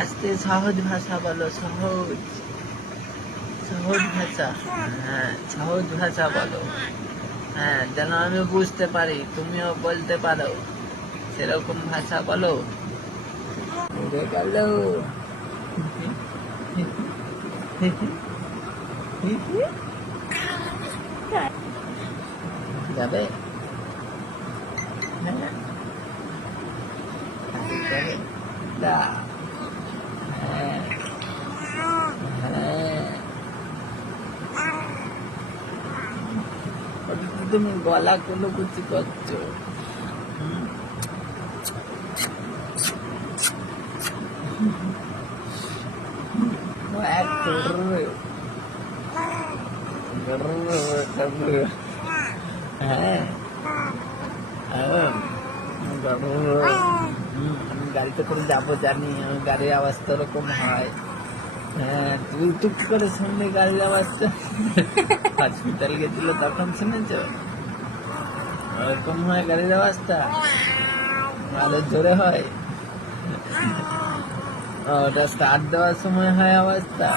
আস্তে সহজ ভাষা বলো, সহজ সহজ ভাষা। হ্যাঁ, সহজ ভাষা বলো। হ্যাঁ, যেন আমি বুঝতে পারি, তুমিও বলতে পারো, সেরকম ভাষা বলো। উড়ে গেল। যাবে? হ্যাঁ, যাবে? না। হ্যাঁ, হ্যাঁ। ওটা তো তুমি গলা কুচি করছো। এক হ্যাঁ, আমি গাড়িতে করে যাবো জানি, আমি গাড়ির আওয়াজ তো ওরকম হয়। হ্যাঁ, তুই টুক করে শুনলি গাড়ির আওয়াজটা? হসপিটাল গেছিল তখন শুনেছ? ওরকম হয় গাড়ির আওয়াজটা, ভালো জোরে হয়। ওটা স্টার্ট দেওয়ার সময় হয় আওয়াজটা।